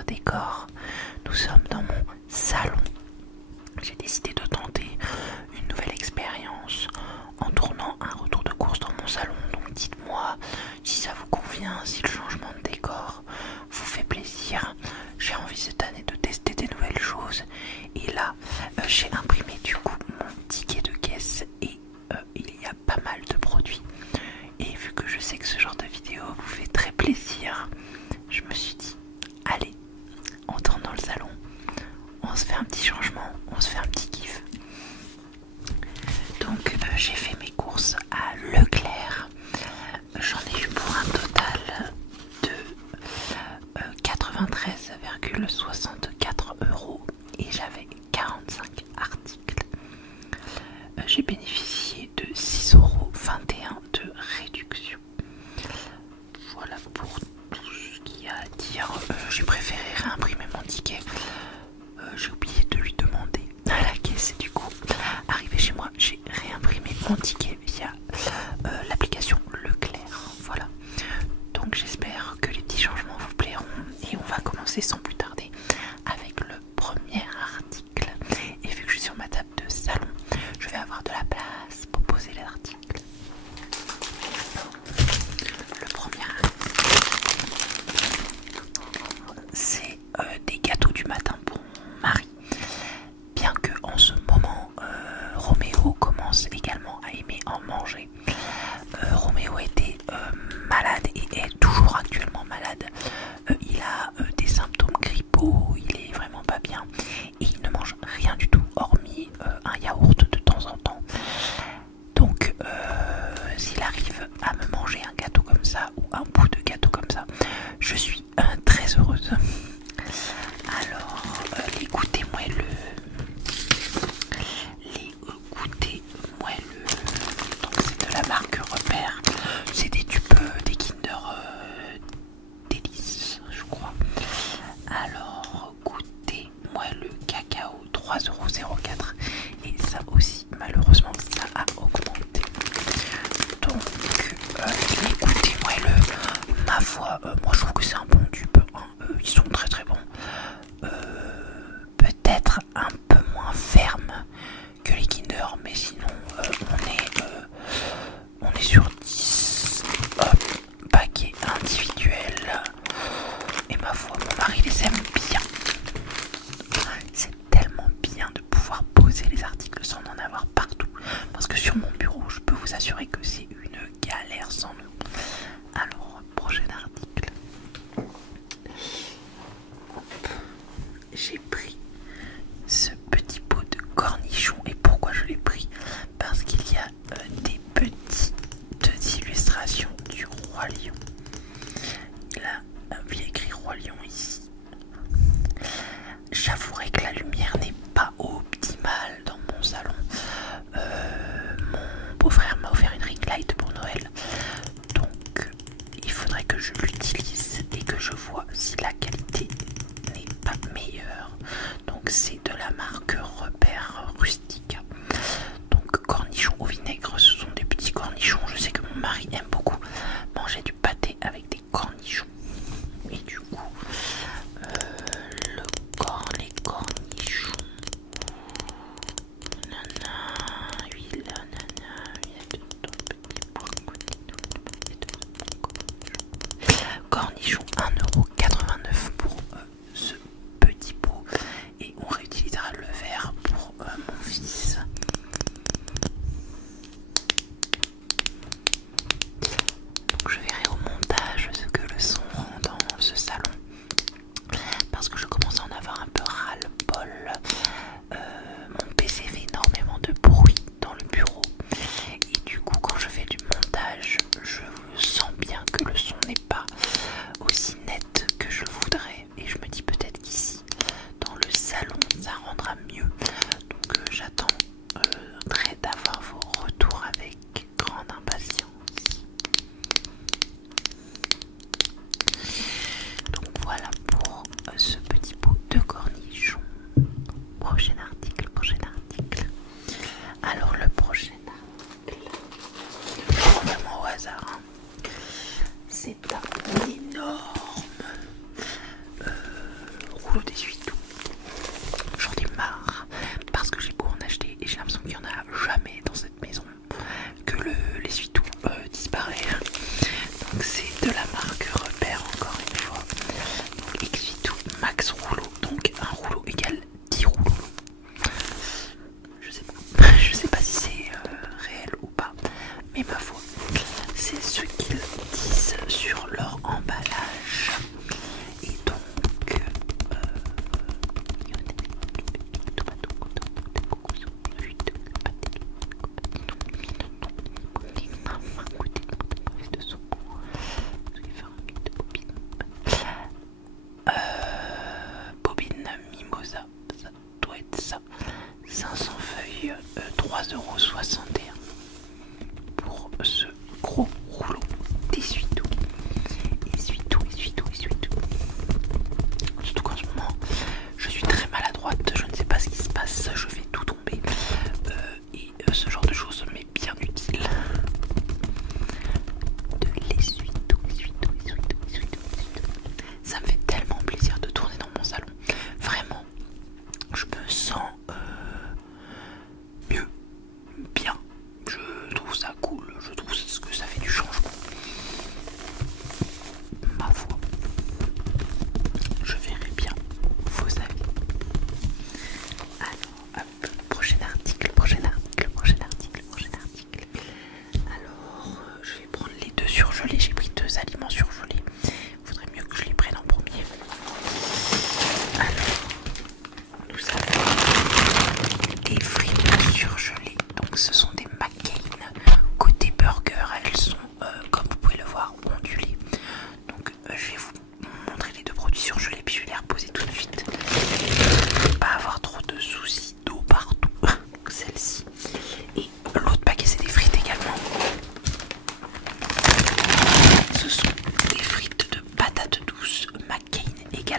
notre décor. Nous sommes dans mon salon. J'ai décidé de tenter une nouvelle expérience en tournant un retour de course dans mon salon. Donc dites-moi si ça vous convient, si le changement de décor vous fait plaisir. J'ai envie cette année de tester des nouvelles choses. Et là, j'ai imprimé du coup mon ticket de caisse et il y a pas mal de produits. Et vu que je sais que ce genre de vidéo vous fait très plaisir, je me suis dit, allez, on tourne dans le salon, on se fait un petit changement, on se fait un petit kiff. Donc j'ai fait mes courses à Leclerc. J'en ai eu pour un total de 93,64 € et j'avais 45 articles. J'ai bénéficié de 6,21 € de réduction. Voilà pour tout ce qu'il y a à dire. J'ai préféré réimprimer mon ticket. J'ai oublié de lui demander à la caisse et du coup, arrivé chez moi, j'ai réimprimé mon ticket via l'application Leclerc. Voilà. Donc j'espère que les petits changements vous plairont et on va commencer sans plus tarder avec le premier article. Et vu que je suis sur ma table de salon, je vais avoir de la place pour poser les articles. Le premier article, c'est des gâteaux du matin pour mon mari. Bien que en ce moment, Roméo commence également à aimer en manger. Roméo était malade et est toujours actuellement malade. Il a des symptômes grippaux, il est vraiment pas bien et il ne mange rien du tout hormis un yaourt de temps en temps. Donc s'il arrive à me manger un gâteau comme ça ou un bout de gâteau comme ça, je suis très heureuse. Alors les goûters moelleux, donc c'est de la marque Repère, c'est des tubes, des Kinder Délices je crois. Alors goûter moelleux cacao 3,04 € et ça aussi malheureusement ça a augmenté. Donc les goûters moelleux, ma foi, moi je trouve que c'est un bon tube, hein. Ils sont très très bons. Peut-être un peu moins ferme que les Kinder, mais sinon on est sur 10 paquets individuels et ma foi mon mari les aime bien. C'est tellement bien de pouvoir poser les articles sans en avoir partout, parce que sur mon bureau je peux vous assurer que c'est une galère sans nom. Alors prochain article, j'ai pris ce petit pot de cornichons. Et pourquoi je l'ai pris? Parce qu'il y a des petites illustrations du roi lion. Là, il y a écrit roi lion ici.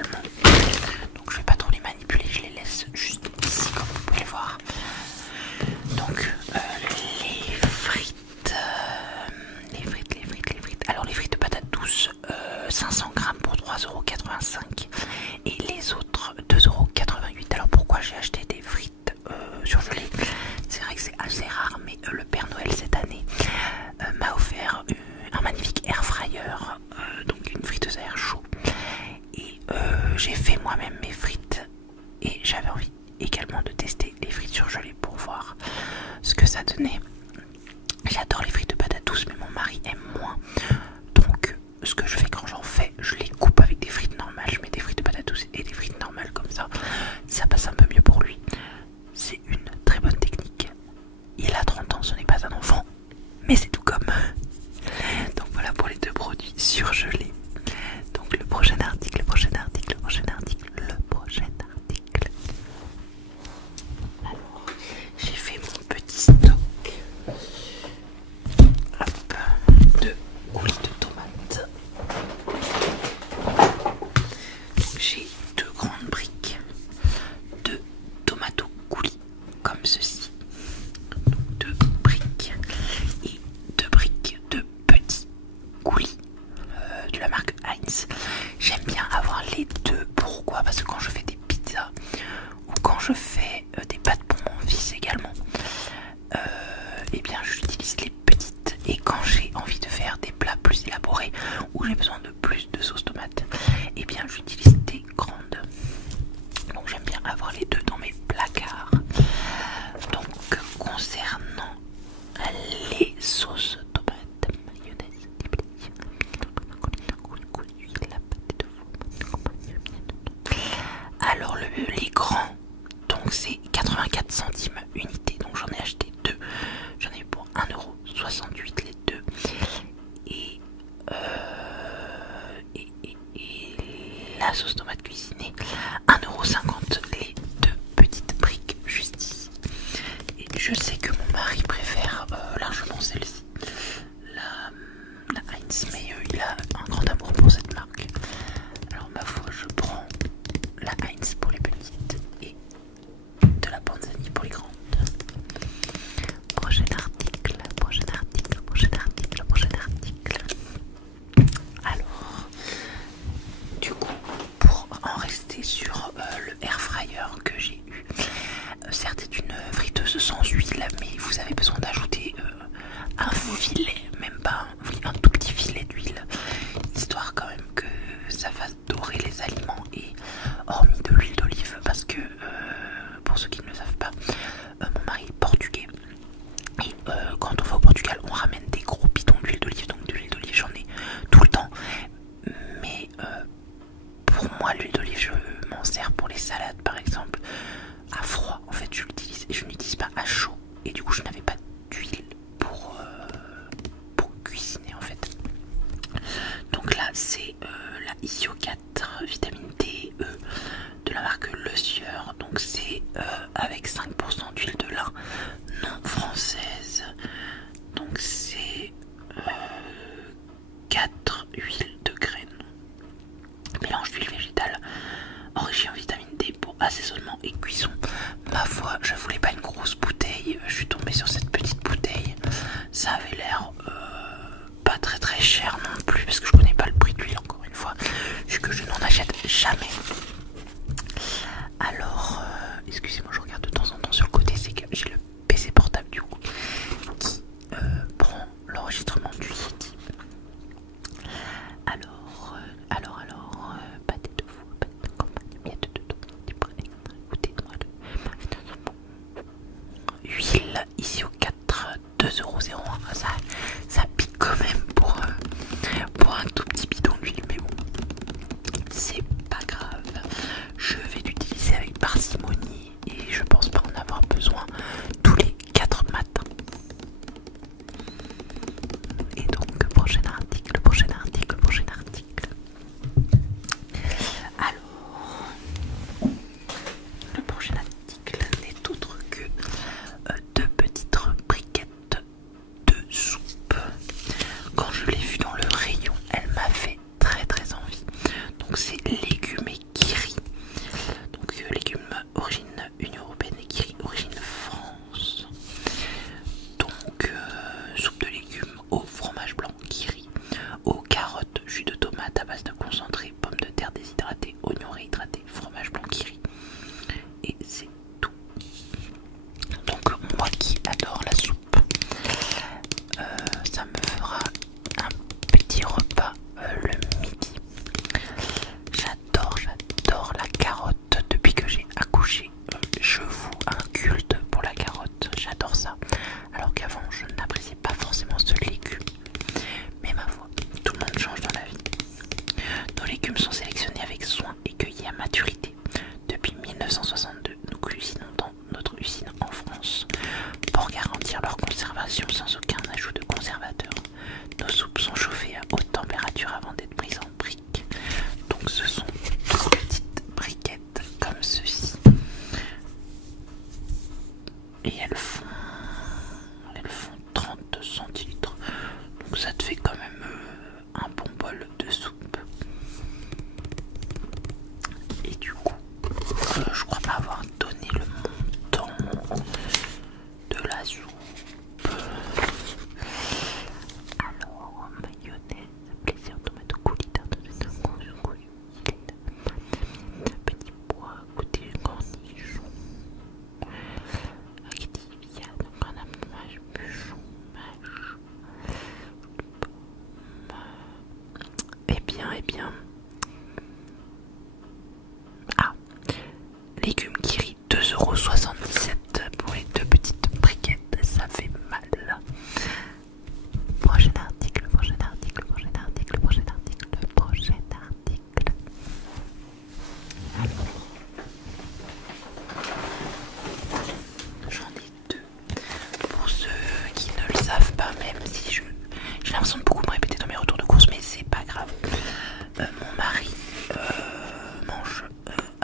également. Donc je vais pas trop les manipuler, je les laisse juste ici comme vous pouvez les voir. Donc les frites, alors les frites de patates douces 500 grammes pour 3,85 € et les autres 2,88 €. Alors pourquoi j'ai acheté des frites surgelées? C'est vrai que c'est assez rare, mais le Père Noël cette année m'a offert un magnifique air fryer, donc une friteuse à air chaud, et j'ai fait moi-même mes frites et j'avais envie également de tester les frites surgelées pour voir ce que ça donnait. J'adore les frites de patates douces, mais mon mari aime moins, donc ce que je fais quand j'en fais, je les coupe avec des frites normales. Je mets des frites de patates douces et des frites normales, comme ça passe un peu mieux pour lui. C'est une très bonne technique. Il a 30 ans, ce n'est pas un enfant, mais c'est tout comme. Donc voilà pour les deux produits surgelés. Donc le prochain article. Alors, j'ai fait mon petit stock de coulis de tomates. Donc j'ai 2 grandes briques de tomato coulis comme ceci. Donc 2 briques et 2 briques de petits coulis de la marque Heinz. J'aime bien avoir les deux. Pourquoi? Parce que quand je fais des pizzas ou quand je fais des pâtes pour mon fils également, et bien j'utilise les petites, et quand j'ai envie de faire des plats plus élaborés où j'ai besoin de plus de sauce tomate, et bien j'utilise des grandes. Donc j'aime bien avoir les deux dans mes placards. Donc concernant les sauces tomates, mayonnaise, alors les grands, donc c'est 84 centimes unité, donc j'en ai acheté 2, j'en ai eu pour 1,68 € les deux, et la sauce tomate cuisinée 1,50 € les 2 petites briques juste ici. Et je sais que mon mari préfère largement celle-ci, la Heinz, mais il a un grand amour pour cette marque. Alors ma foi, je prends la Heinz pour les petites et de la Panzani pour les grandes. Prochain article. Alors, du coup, pour en rester sur le air fryer que j'ai eu, certes c'est une friteuse sans huile, mais vous avez besoin d'ajouter un filet, même pas un tout petit filet d'huile, histoire quand même que ça fasse dorer les aliments, et hormis de l'huile d'olive, parce que pour ceux qui ne le savent pas, mon mari est portugais, et quand on va au Portugal on ramène des gros bidons d'huile d'olive, donc de l'huile d'olive j'en ai tout le temps, mais pour moi l'huile d'olive je m'en sers pour les salades par exemple à froid, en fait je l'utilise, et je n'utilise pas à chaud, et du coup je n'avais pas d'huile pour cuisiner en fait. Donc là c'est la ISO 4 vitamine D E de la marque Le Sieur, donc c'est avec 5% d'huile de lin non française, donc c'est 4 huiles de graines, mélange d'huile végétale enrichie en vitamine D pour assaisonnement et cuisson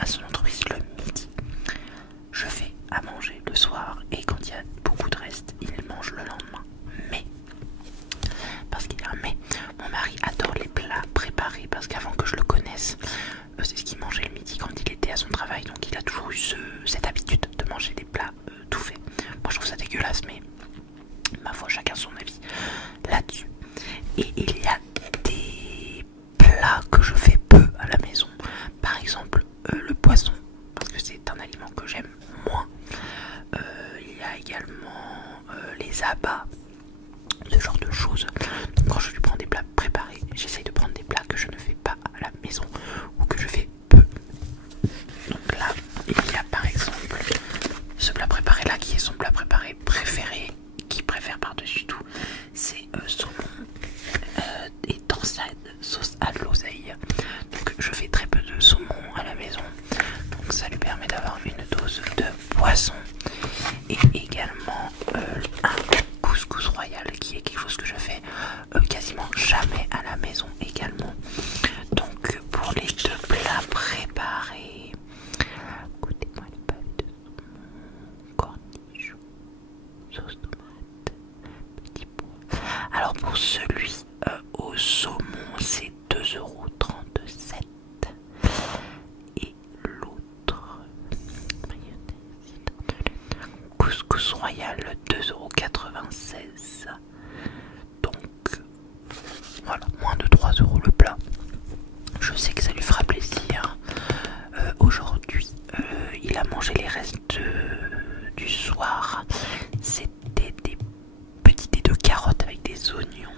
son entreprise le midi. Je fais à manger le soir et quand il y a beaucoup de reste, il mange le lendemain. Mais, parce qu'il y a un mais, mon mari adore les plats préparés parce qu'avant que je le connaisse, c'est ce qu'il mangeait le midi quand il était à son travail. Donc il a toujours eu cette habitude de manger des plats tout faits. Moi je trouve ça dégueulasse, mais ma foi, chacun son avis là-dessus. Et il y a des plats que je fais peu à la maison. Par exemple, le poisson, parce que c'est un aliment que j'aime moins. Il y a également les abats, ce genre de choses. Donc quand je lui prends des plats préparés, j'essaye de prendre des plats que je ne fais pas à la maison ou que je fais peu. Donc là, il y a par exemple ce plat préparé là qui est son plat préparé préféré, qui préfère par-dessus tout, c'est saumon et torsade sauce à l'oseille. Donc je fais très peu de saumon à la maison, donc ça lui permet d'avoir une dose de poisson. Et également un couscous royal qui est quelque chose que je fais quasiment jamais à la maison également. Donc pour les deux plats préparés, écoutez-moi les pâtes de saumon, cornichons, sauce tomate, petit pois. Alors pour celui au saumon, c'est 2,37 €. Et l'autre, mayonnaise, couscous royal, 2,96 €. Donc voilà, moins de 3 € le plat. Je sais que ça lui fera plaisir. Aujourd'hui, il a mangé les restes du soir. C'était des petits dés de carottes avec des oignons,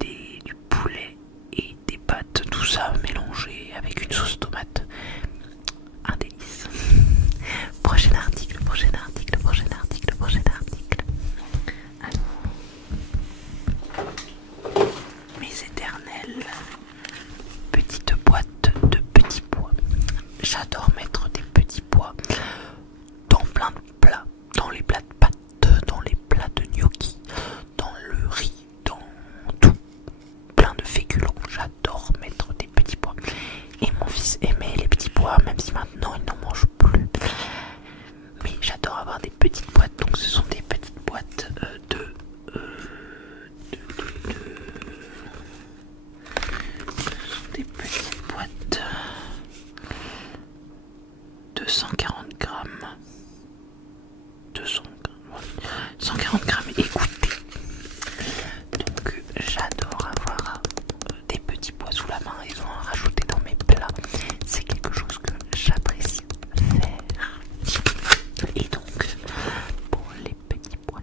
du poulet et des pâtes, tout ça mélangé avec une sauce tomate. Un délice. Prochain article, prochain article, prochain article, prochain article. Alors, mes éternelles petites boîtes de petits pois. J'adore mettre des petits pois dans plein de plats, dans les plats de pâtes, dans les plats de gnocchi, dans le riz, dans tout, plein de féculents. J'adore mettre des petits pois. Et mon fils aimait les petits pois, même si maintenant il n'en mange plus. Mais j'adore avoir des petites boîtes, donc ce sont des petites boîtes des petites boîtes de 140 grammes. 140 grammes, écoutez. Donc j'adore avoir des petits pois sous la main et en rajouter dans mes plats. C'est quelque chose que j'apprécie faire. Et donc pour les petits pois,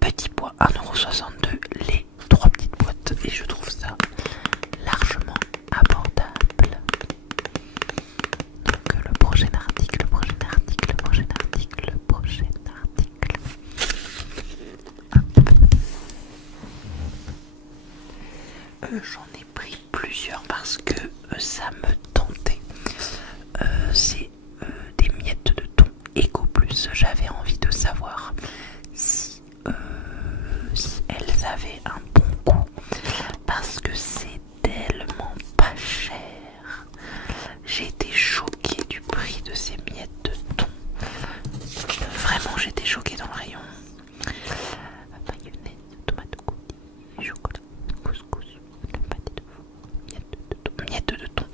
petits pois 1,62 € les 3 petites boîtes, et je trouve ça largement abordable. Donc le prochain article, le prochain article, le prochain article, le prochain article. J'en ai pris plusieurs parce que ça me tentait. C'est des miettes de thon Eco Plus. J'avais envie de savoir si elles avaient un bon goût parce que c'est tellement pas cher. J'ai été choquée du prix de ces miettes de thon. Vraiment, j'étais choquée dans le rayon. Mayonnaise, tomate coulis, chocolat, couscous, pâté de veau, miettes de thon,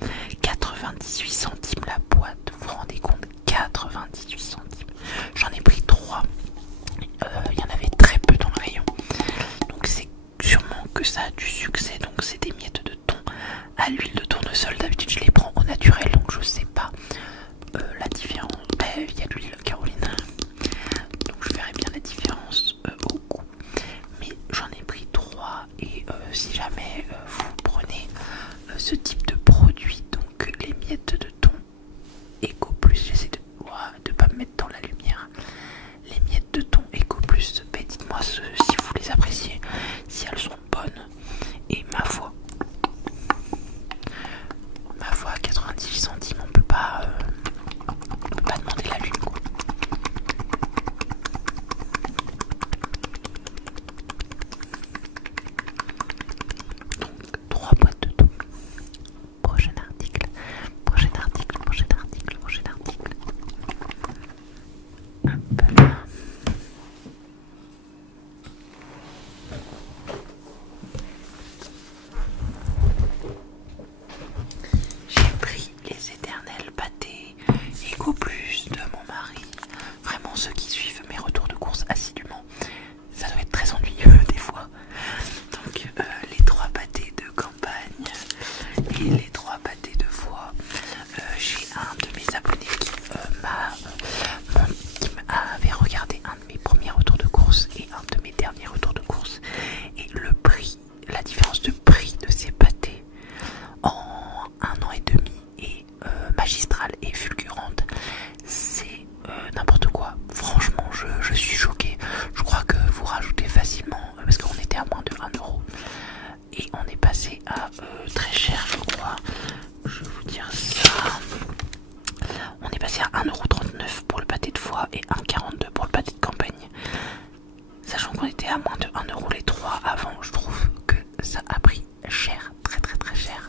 de 1 € les 3 avant. Je trouve que ça a pris cher, très très très cher.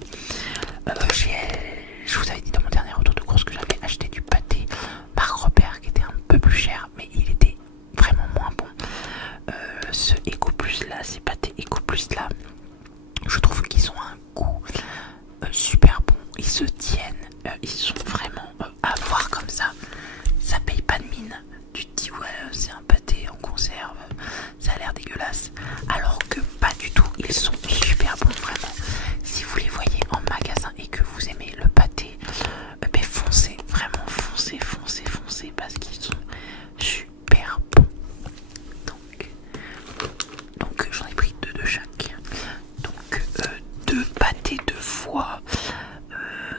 Je vous avais dit dans mon dernier retour de course que j'avais acheté du pâté Marc Robert qui était un peu plus cher, mais il était vraiment moins bon. Ce Eco Plus là, ces pâtés Eco Plus là, je trouve qu'ils ont un goût super bon. Ils se tiennent, ils sont vraiment à voir comme ça. Ça paye pas de mine. Tu te dis ouais, c'est un pâté en conserve, ça a l'air dégueulasse. Alors que pas du tout, ils sont super bons vraiment. Si vous les voyez en magasin et que vous aimez le pâté, ben foncez, vraiment foncez, foncez, foncez parce qu'ils sont super bons. Donc j'en ai pris 2 de chaque. Donc 2 pâtés 2 fois.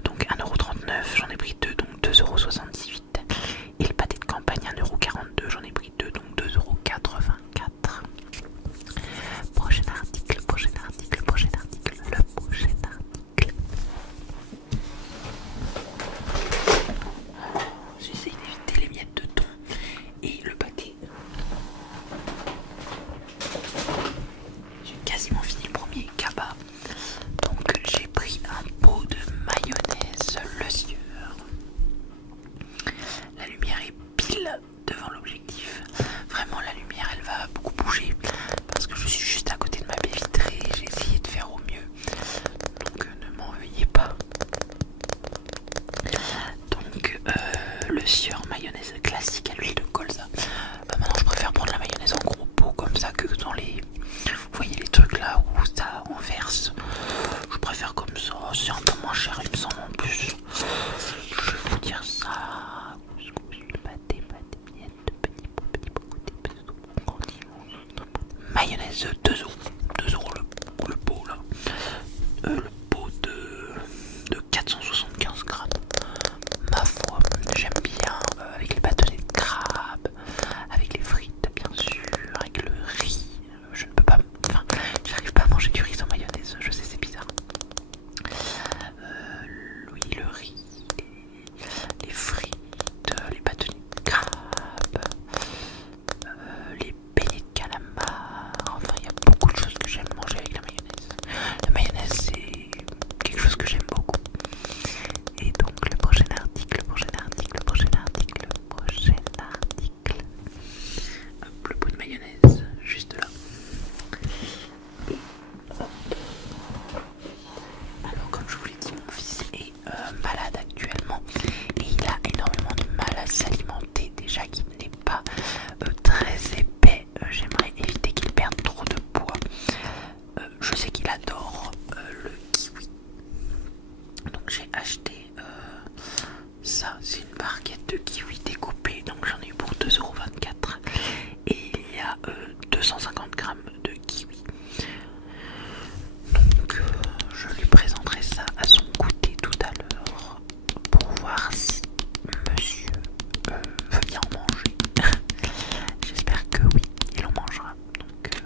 Donc 1,39 €, j'en ai pris 2, donc 2,78 €. Et le pâté de campagne 1,42 €, j'en ai pris 2, donc 2,84 €. Prochain article, le prochain article. J'essaye d'éviter les miettes de thon et le pâté. J'ai quasiment fini le premier cabas. Donc j'ai pris un pot de mayonnaise Le Sieur. La lumière est pile devant l'objectif. Vraiment la lumière elle va beaucoup bouger parce que je suis juste à côté de ma baie vitrée. J'ai essayé de faire au mieux. Donc ne m'en veuillez pas. Donc Le Sieur mayonnaise classique à l'huile de colza. Maintenant je préfère prendre la mayonnaise en gros pot comme ça que dans les... Vous voyez les trucs là où ça renverse. Je préfère comme ça, c'est un peu moins cher il me semble en plus. Je vais vous dire ça. Mayonnaise 2 €. 2 € le pot là. Le pot de 475 grammes. Ma foi, j'aime bien avec les bâtonnets de crabe, avec les frites bien sûr, avec le riz. Je ne peux pas, enfin, j'arrive pas à manger du riz sans mayonnaise, je sais c'est bizarre. Oui, le riz, les frites, les bâtonnets de crabe, les beignets de calamar. Enfin, il y a beaucoup de choses que j'aime manger avec la mayonnaise. La mayonnaise, c'est quelque chose que j'aime beaucoup. Et donc, le prochain article. Hop, le pot de mayonnaise, juste là. Et hop. Alors comme je vous l'ai dit, mon fils est malade actuellement et il a énormément de mal à s'alimenter. Déjà qu'il n'est pas très épais, j'aimerais éviter qu'il perde trop de poids. Je sais qu'il adore le kiwi. Donc j'ai acheté ça, c'est une barquette de kiwi découpée, donc j'en ai eu pour 2,24 € et il y a 250 grammes de kiwi. Donc je lui présenterai ça à son goûter tout à l'heure pour voir si monsieur veut bien en manger. J'espère que oui, il en mangera. Donc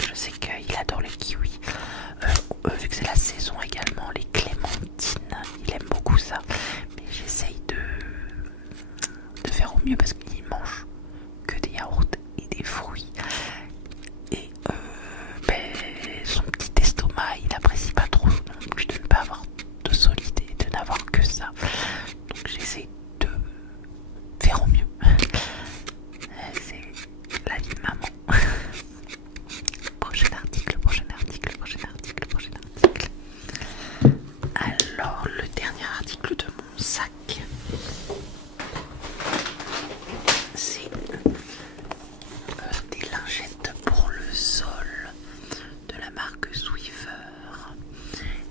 je sais qu'il adore les kiwis. Vu que c'est la saison également, les clémentines, il aime beaucoup ça. Mais j'essaye de faire au mieux parce qu'il mange que des yaourts et des fruits. Et son petit estomac, il apprécie pas trop non plus de ne pas avoir de solide et de n'avoir que ça. Donc j'essaie de faire au mieux. C'est la vie de maman. Prochain article. Alors, le dernier article de mon sac, c'est des lingettes pour le sol de la marque Swiffer.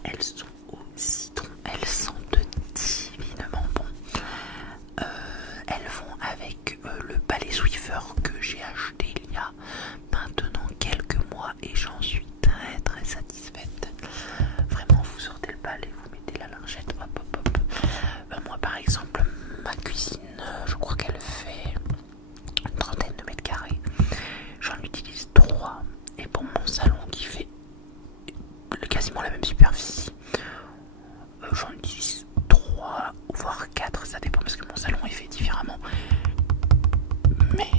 Elles sont au citron, elles sentent divinement bon. Elles vont avec le balai Swiffer que j'ai acheté il y a maintenant quelques mois et j'en suis très très satisfaite. Vraiment, vous sortez le balai, vous mettez la lingette, hop hop hop. Moi par exemple, ma cuisine, je crois qu'elle fait une trentaine de mètres carrés. J'en utilise 3 et pour mon salon qui fait quasiment la même superficie, j'en utilise 3 voire 4, ça dépend parce que mon salon est fait différemment. Mais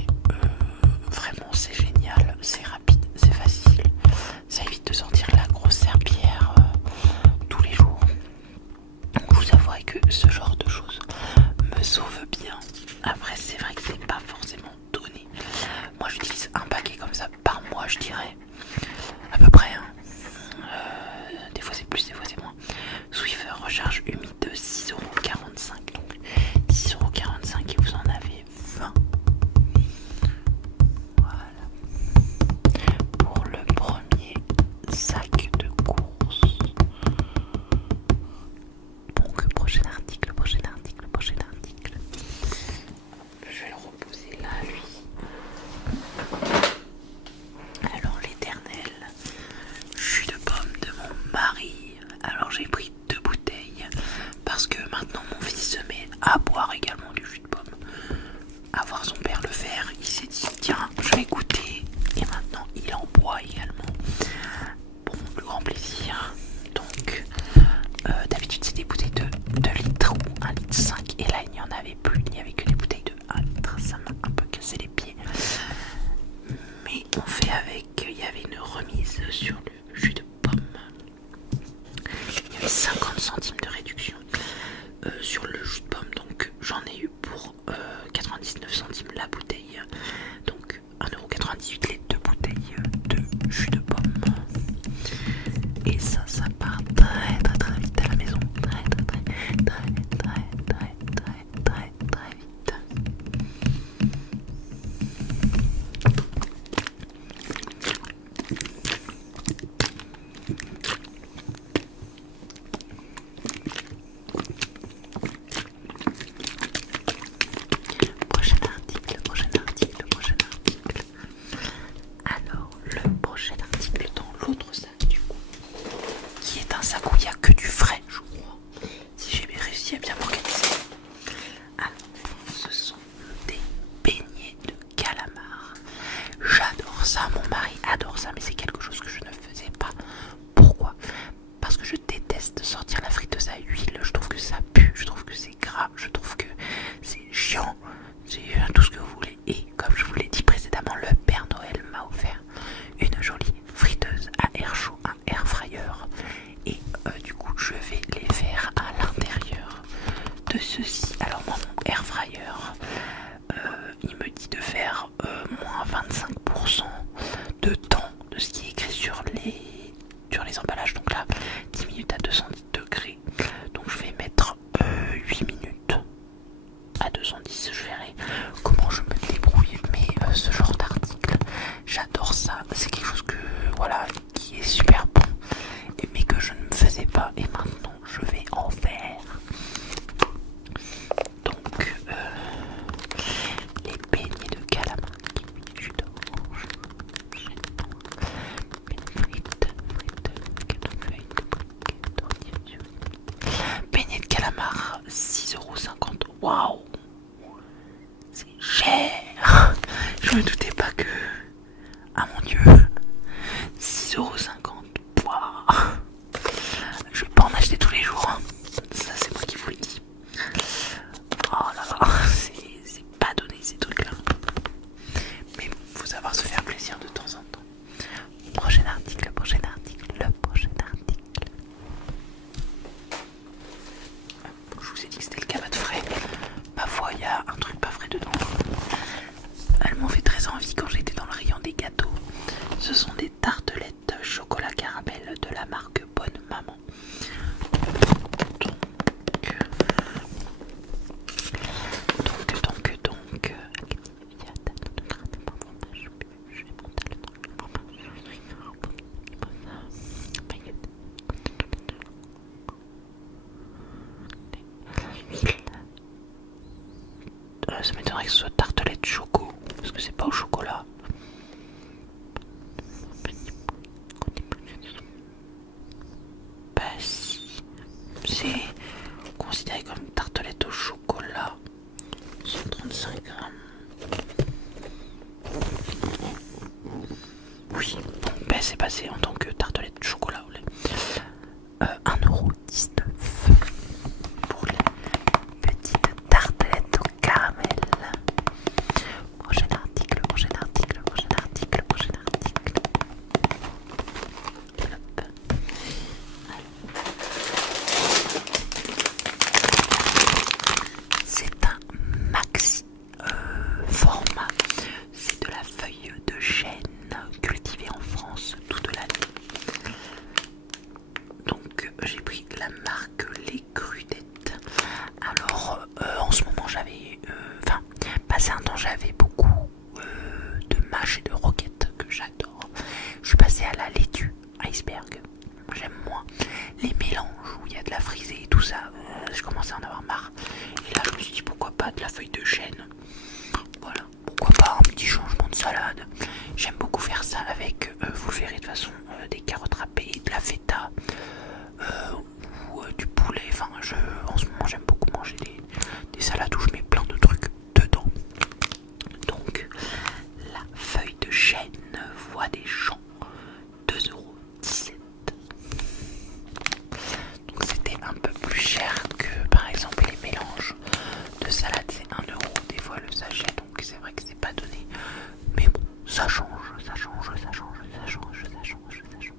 vraiment c'est génial, c'est rapide, c'est je dirais. À peu près. Hein. Des fois c'est plus, des fois c'est moins. Swiffer recharge humide de 6,45€. Donc 6,45€ et vous en avez 20. Voilà. Pour le premier sac de course. Donc prochain article. Je vais le reposer là, lui. Alors l'éternel jus de pomme de mon mari. Alors j'ai pris 2 bouteilles parce que maintenant mon fils se met à boire également du jus de pomme. À voir son père le faire, il s'est dit tiens je vais goûter et maintenant il en boit également. Bon, le grand plaisir. Donc d'habitude c'est des bouteilles de 2 litres ou 1,5 litre et là il n'y en avait plus, il n'y avait que des bouteilles de 1 litre, ça m'a un peu cassé les pieds. Mais on fait avec, il y avait une remise sur le jus de pomme. Il y avait 50 centimes de réduction sur le jus de pomme, donc j'en ai eu pour 99 centimes la bouteille. Donc 1,98€ les 2 bouteilles de jus de pomme. Et ça part très vite à la maison. Très vite. Prochain article. Alors, le prochain article dans l'autre sac du coup, qui est un sac où il n'y a que du frais, je crois, si j'ai bien réussi à bien m'organiser. Alors, ce sont des beignets de calamar. J'adore ça, mon mari adore ça, mais c'est quelque chose que je ne faisais pas. Pourquoi? Parce que je déteste sortir la friteuse à huile, je trouve que ça pue, je trouve que c'est gras, je trouve que c'est chiant, c'est tout ce que vous voulez. Et comme je vous l'ai dit précédemment, le Père Noël m'a offert une jolie friteuse à air chaud, un air fryer. Et du coup je vais les faire à l'intérieur de ceci. Alors moi mon air fryer, il me dit de faire moins 25% de temps de ce qui est écrit sur les emballages. Donc là 10 minutes à 210 degrés. Donc je vais mettre 8 minutes à 210. Je verrai comment je me débrouille. Mais ce genre d'article, j'adore ça. C'est quelque chose que voilà qui est super bon. Mais que je ne me faisais pas. Et maintenant je vais en faire. Donc les beignets de calamar qui jus d'orange, beignets de calamar 6,50€. Waouh, c'est cher. Je me doutais pas que, ah mon dieu, 6,50€. Waouh, je vais pas en acheter tous les jours, hein. Ça c'est moi qui vous le dis. Oh là là, c'est pas donné ces trucs là. Mais bon, faut savoir se faire plaisir de temps en temps. Prochain article. Je vous ai dit que c'était le cabane frais. Ma foi, il y a un truc pas frais dedans. Elles m'ont fait très envie quand j'étais dans le rayon des gâteaux. Ce sont des tartelettes chocolat caramel de la marque Bonne Maman. Donc. Ça m'étonnerait que ce soit tartelette choco, parce que c'est pas au chocolat. Bah si, c'est considéré comme tartelette au chocolat. 135 grammes. Oui, bon, ben c'est passé en tant que tartelette chocolat au lait. 1,19€ pour les petites tartelettes au caramel. Prochain article. Hop. C'est un maxi format. C'est de la feuille de chêne cultivée suis passée à la laitue iceberg. J'aime moins les mélanges où il y a de la frisée et tout ça. Je commençais à en avoir marre. Et là, je me suis dit pourquoi pas de la feuille de chêne. Voilà, pourquoi pas un petit changement de salade. J'aime beaucoup faire ça avec, vous le verrez de toute façon, des carottes râpées, de la feta ou du poulet. Enfin, en ce moment, j'aime beaucoup manger des salades où je mets plein de trucs dedans. Donc, la feuille de chêne, voix des champs, 2,17 €. Donc c'était un peu plus cher que par exemple les mélanges de salade, c'est 1 €. Des fois le sachet, donc c'est vrai que c'est pas donné. Mais bon, ça change, ça change, ça change, ça change, ça change, ça change.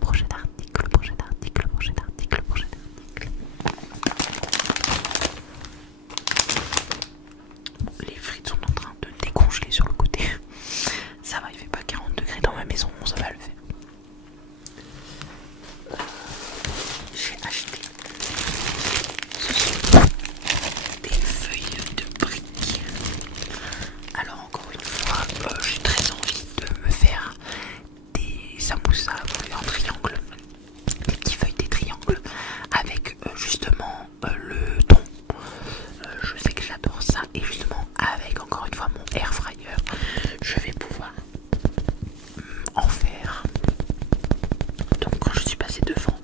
Prochain article, prochain article, prochain article, prochain article. Bon, les frites sont en train de décongeler sur le côté. Ça va, il fait pas 40 degrés dans ma maison, ça va le faire. J'ai acheté des feuilles de briques. Alors encore une fois, j'ai très envie de me faire des samoussas en triangle, des petites feuilles des triangles avec justement le thon. Je sais que j'adore ça et justement avec encore une fois mon air fryer, je vais pouvoir en faire. Donc quand je suis passée devant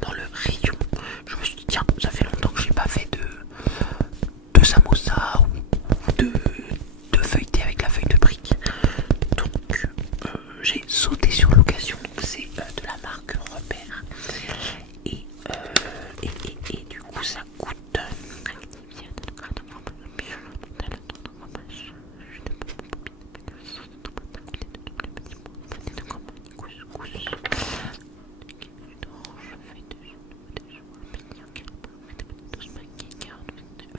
dans le rayon, je me suis dit tiens, ça fait longtemps que j'ai pas fait de samosa ou de feuilleté avec la feuille de brique. Donc j'ai sauté sur l'occasion. Donc c'est de la marque Repère et du coup ça coûte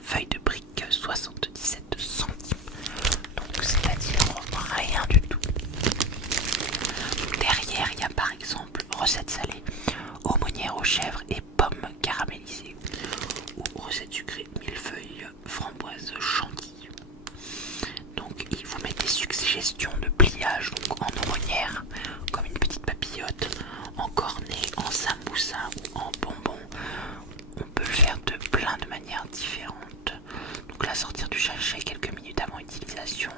feuille de brique 77 centimes. Donc c'est-à-dire rien du tout. Derrière il y a par exemple recette salée, aumônière aux chèvres et pommes caramélisées, ou recette sucrée, millefeuille, framboise, chantilly. Donc il vous met des suggestions de pliage, donc en aumônière comme une petite papillote, en cornet, en samoussa ou en bonbon. On peut le faire de plein de manières différentes. Donc la sortir du sachet quelques minutes avant utilisation.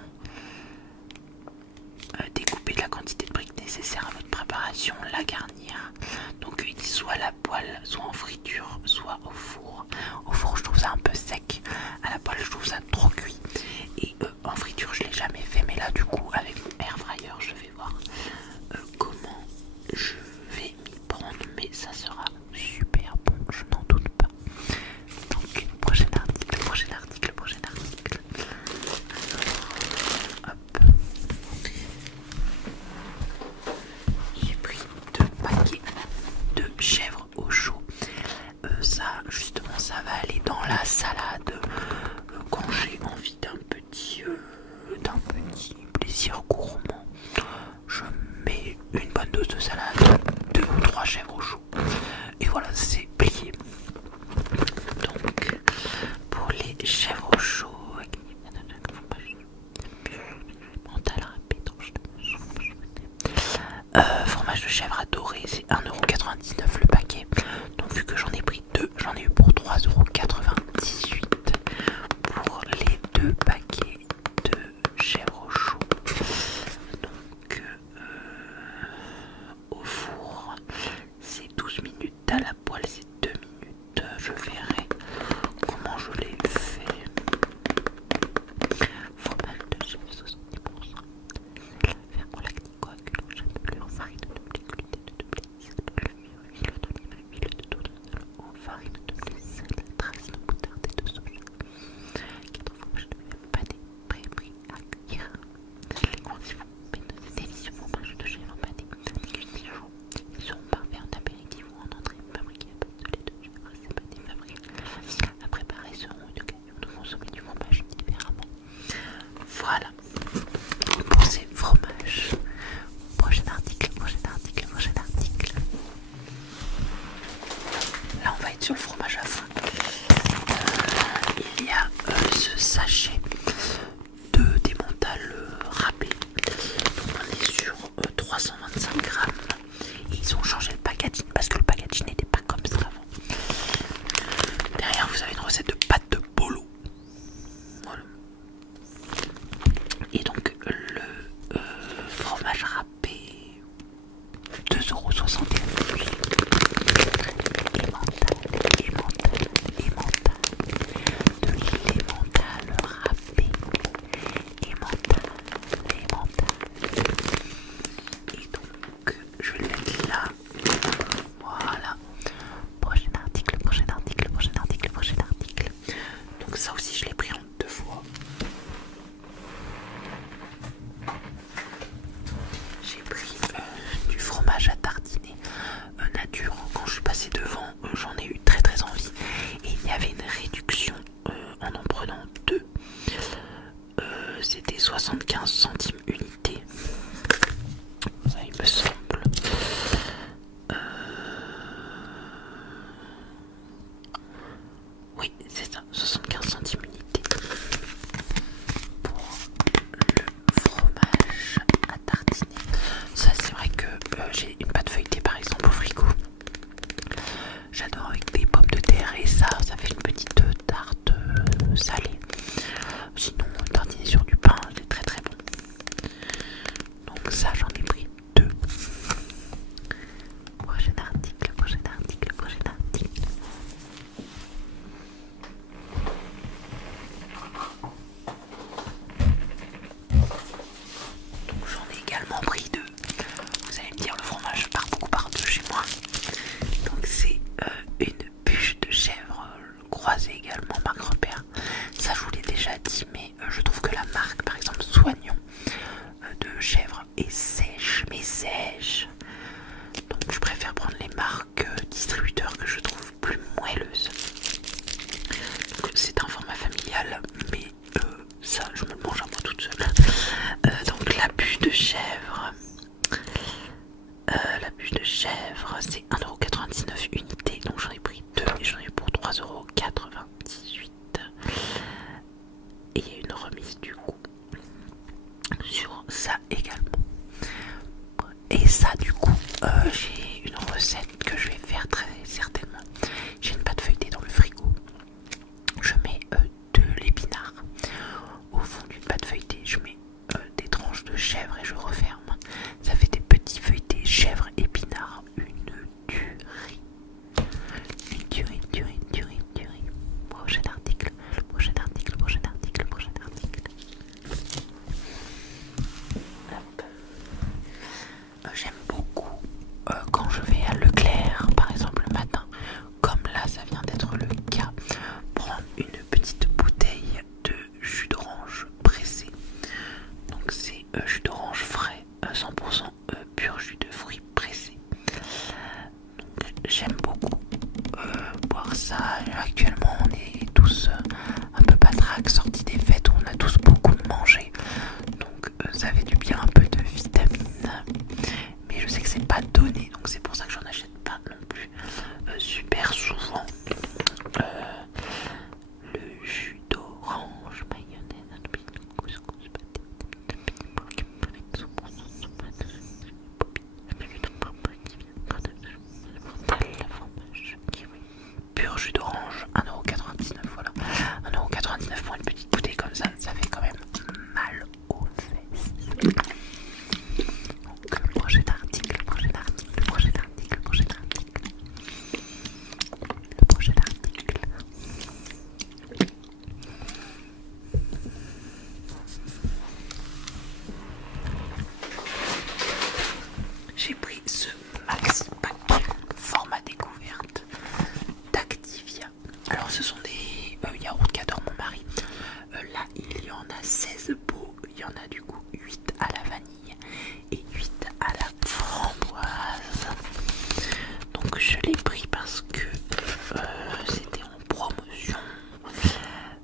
Découper la quantité de briques nécessaire à votre préparation, la garnir. Donc soit à la poêle, soit en friture, soit au four. Au four je trouve ça un peu sec, à la poêle je trouve ça trop cuit. Et en friture je l'ai jamais fait, mais là du coup avec mon air fryer je vais voir comment je vais m'y prendre, mais ça sera super bon, je n'en doute pas. Donc prochain article, prochain article, prochain article. Alors, hop. J'ai pris 2 paquets de chèvre au chaud. Ça justement ça va aller dans la salade quand j'ai envie d'un petit plaisir gourmand. Je mets une bonne dose de salade, 2 ou 3 chèvres au chaud et voilà, c'est plié. Donc pour les chèvres au chaud, fromage de chèvre adoré, c'est 1,99 € le paquet. Donc vu que j'en ai pris 2, j'en ai eu pour 3,98 € pour les 2 paquets de chèvre au chaud. Donc au four c'est 12 minutes, à la poêle c'est 2 minutes. Je verrai comment je l'ai fait. Fromage de chèvre 70%, ferme lactique, coagulant, chapelure, farine de blé, gluten de blé, huile j'ai une pâte feuilletée par exemple au frigo. J'adore avec des pommes de terre et ça fait une petite tarte salée. Sinon, tartiner sur du pain, c'est très très bon. Donc ça, j'en ai pris 2. Prochain article, prochain article, prochain article. Donc j'en ai également pris 2. Vous allez me dire, le fromage part beaucoup par 2 chez moi. Donc c'est une bûche de chèvre croisée également, marque repère. Ça je vous l'ai déjà dit, mais je trouve que la marque, par exemple Soignon de chèvre, est sèche, mais sèche. Donc je préfère prendre les marques distributeurs que je trouve plus moelleuses. C'est un format familial, mais ça je me le mange à moi toute seule. Donc la bûche de chèvre. La bûche de chèvre, c'est 1,99€ unité, donc j'en ai pris 2 et j'en ai eu pour 3,98€. Et il y a une remise du coup sur ça également. Et ça du coup, j'ai une recette que je vais faire très certainement. J'ai une pâte feuilletée dans le frigo. Je mets de l'épinard. Au fond d'une pâte feuilletée, je mets des tranches de chèvre et je referme. Ça fait des petits feuilletés chèvre épinard. Une tuerie. Une tuerie, tuerie, tuerie, tuerie. Prochain article, prochain article, prochain article, prochain article. J'aime beaucoup quand je vais à Leclerc, par exemple le matin, comme là ça vient d'être le cas, prendre une petite bouteille de jus d'orange pressé. Donc c'est jus d'orange frais, 100% pur jus de fruits pressés. Donc j'aime beaucoup boire ça. Actuellement on est tous un peu patraques, sortis des fêtes où on a tous beaucoup mangé. Donc ça fait du bien, un peu de vitamines. Mais je sais que c'est pas donné, donc c'est pour ça que j'en achète pas non plus super souvent. Le jus d'orange, mayonnaise, couscous, pur jus d'orange, 1,99€, voilà. 1,99€ pour une petite bouteille comme ça, ça fait quand même mal aux fesses. Donc, prochain article, prochain article, prochain article, prochain article. Le prochain article. J'ai pris ce maxi pack format découverte d'Activia. Alors ce sont des yaourts qu'adore mon mari. Là il y en a 16 pots, il y en a du coup 8 à la vanille et 8 à la framboise. Donc je l'ai pris parce que c'était en promotion.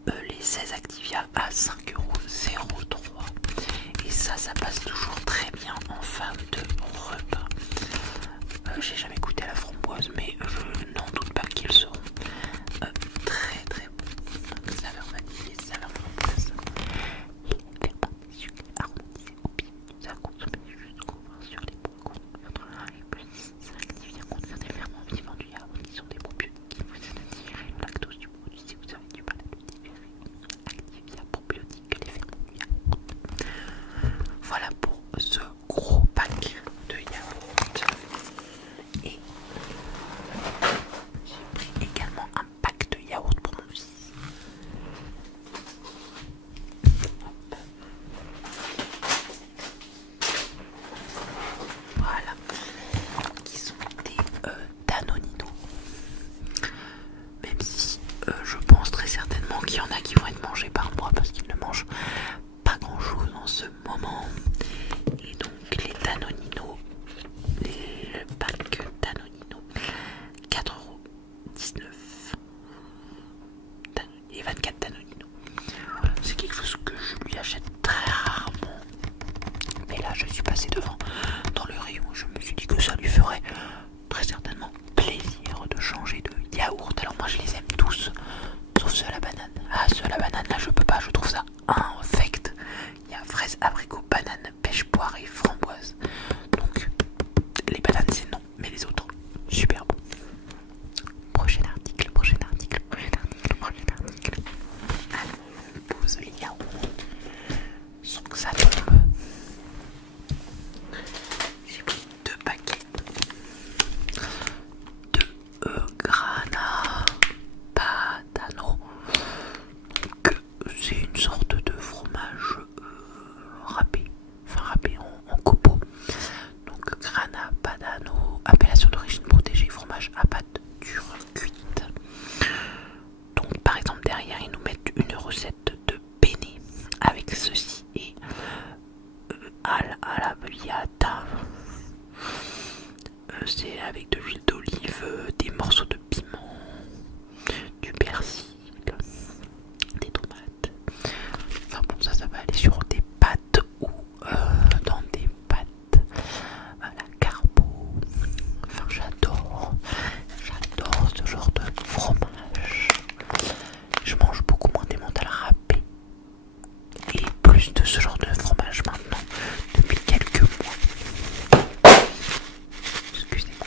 Les 16 Activia à 5,03€. Et ça passe toujours très bien en fin de repas. J'ai jamais goûté à la framboise, mais je n'en doute pas qu'ils seront très très bons. Donc saveur vanille, saveur framboise. Et faire partie du sucre harmonisé au piment. Ça consomme jusqu'au vin sur les points contre et plus. Ça Activia contient des ferments vivants du yaourt qui sont des probiotiques qui vous aident à digérer le lactose du produit si vous avez du mal à le digérer. Activia probiotique, les ferments du yaourt. Voilà pour ce gros pack de yaourt. Et appellation d'origine protégée, fromage à pâte dure cuite. Donc par exemple derrière ils nous mettent une recette de penne avec ceci et à la biata. C'est avec de l'huile d'olive, des morceaux de piment, du persil, des tomates. Enfin bon, ça va aller sur des pâtes ou dans des pâtes à la carbo. Enfin j'adore ce genre de fromage. Je mange beaucoup moins des mentales râpées et plus de ce genre de fromage maintenant depuis quelques mois. Excusez-moi.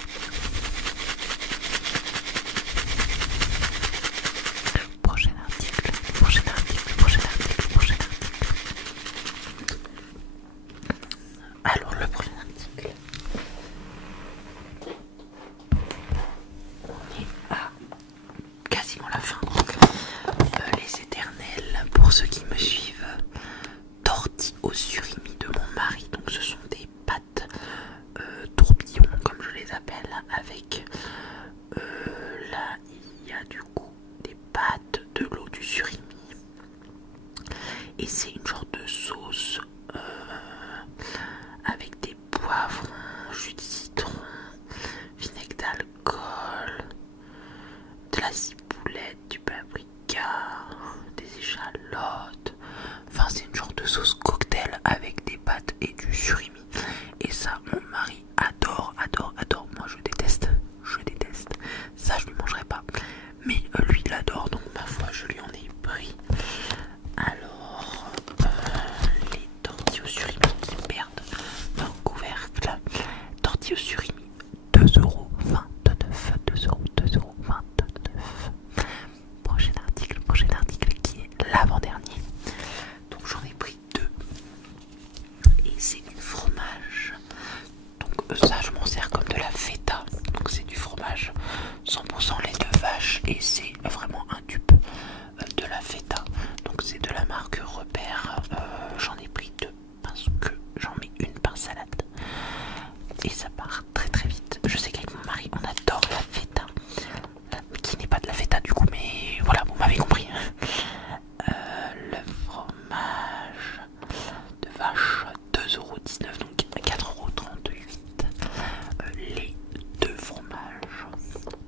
Prochain article. Alors le prochain article. On est à quasiment la fin. Les éternels, pour ceux qui me suivent, tortillas au surimi de mon mari. Donc ce sont des pâtes tourbillons comme je les appelle, avec là il y a du coup des pâtes, de l'eau, du surimi et c'est une sorte de sauce avec des poivrons, jus de citron, vinaigre d'alcool, de la ciboulette, du paprika, des échalotes. Enfin c'est une sorte de sauce cocktail avec des pâtes et du surimi. Et ça mon mari adore. Moi je déteste. Ça je ne mangerai pas. Mais lui il adore, donc ma foi je lui en ai pris. Alors les tortillas au surimi qui perdent leur couvercle. Tortillas au surimi 2,29€. 2,29€. Prochain article qui est l'avant-dernier. Donc j'en ai pris deux. Et c'est du fromage. Donc ça je m'en sers comme de la feta. Donc c'est du fromage 100% lait de vache et c'est vraiment un dupe de la feta. Donc c'est de la marque Repère. J'en ai pris deux parce que j'en mets une par salade. Et ça part très très vite. Je sais qu'avec mon mari on adore la feta. Qui n'est pas de la feta du coup, mais voilà, vous m'avez compris. Le fromage de vache 2,19€, donc 4,38€. Les deux fromages,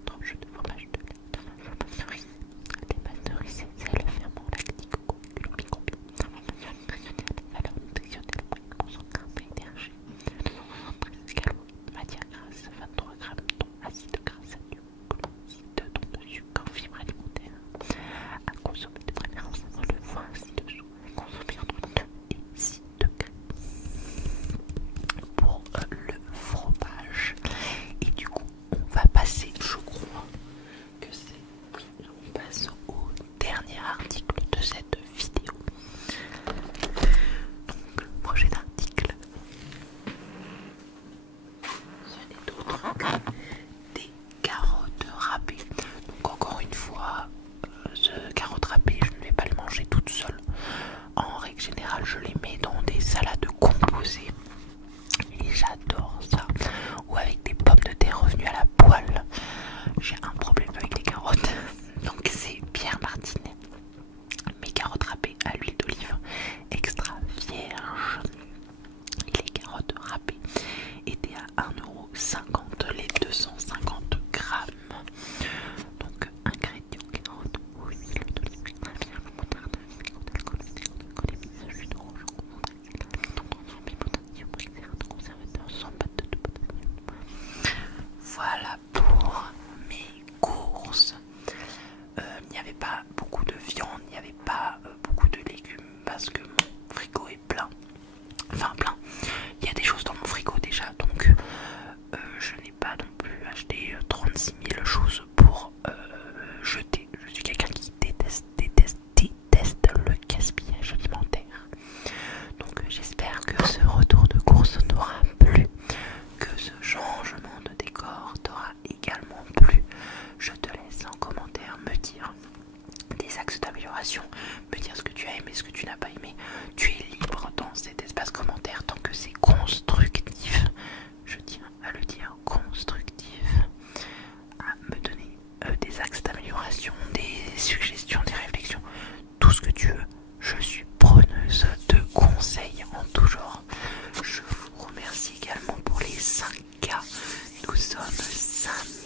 tranches de fromage de lait, les pâtes de riz, c'est le ferment lactique, combien valeur nutritionnelle, 100 g d'énergie, 13 matière grasse, 23 g dont acide gras, glucides, dont de sucre, fibres alimentaires, à consommer de préférence avant le foie ci-dessous, consommer entre 2 et 6 degrés. Pour le fromage, et du coup on va passer, je crois que c'est, oui, on passe au dernier article de cette vidéo. Donc le prochain article, ce n'est d'autre que des carottes râpées. Donc encore une fois, ce carottes râpées, je ne vais pas les manger toutes seules. En règle générale, je les mets dans des salades composées. Et j'adore ça. Ou avec des pommes de terre revenues à la poêle. J'ai un problème avec les carottes. Donc c'est Pierre Martinet. Mes carottes râpées à l'huile d'olive extra vierge. Et les carottes râpées étaient à 1,50€ les 250 grammes. Donc ingrédients: carottes, huile d'olive extra vierge, moutarde, carottes alcoolisées, jus d'orange, transformé, potassium, conservateur, sans pâte de potassium. Voilà pour mes courses. Il n'y avait pas beaucoup de viande, il n'y avait pas beaucoup de légumes parce que mon frigo est plein. Enfin plein. Il y a des choses dans mon frigo déjà, donc je n'ai pas non plus acheté 36 000 choses pour jeter. Je suis quelqu'un qui déteste le gaspillage alimentaire. Donc j'espère que ce retour de course t'aura plu, que ce changement de décor t'aura également plu. Je te laisse en commentaire me dire des axes d'amélioration, me dire ce que tu as aimé, ce que tu n'as pas aimé. Tu es libre dans cet espace commentaire tant que c'est constructif. Je tiens à le dire, constructif. Nous sommes samedi.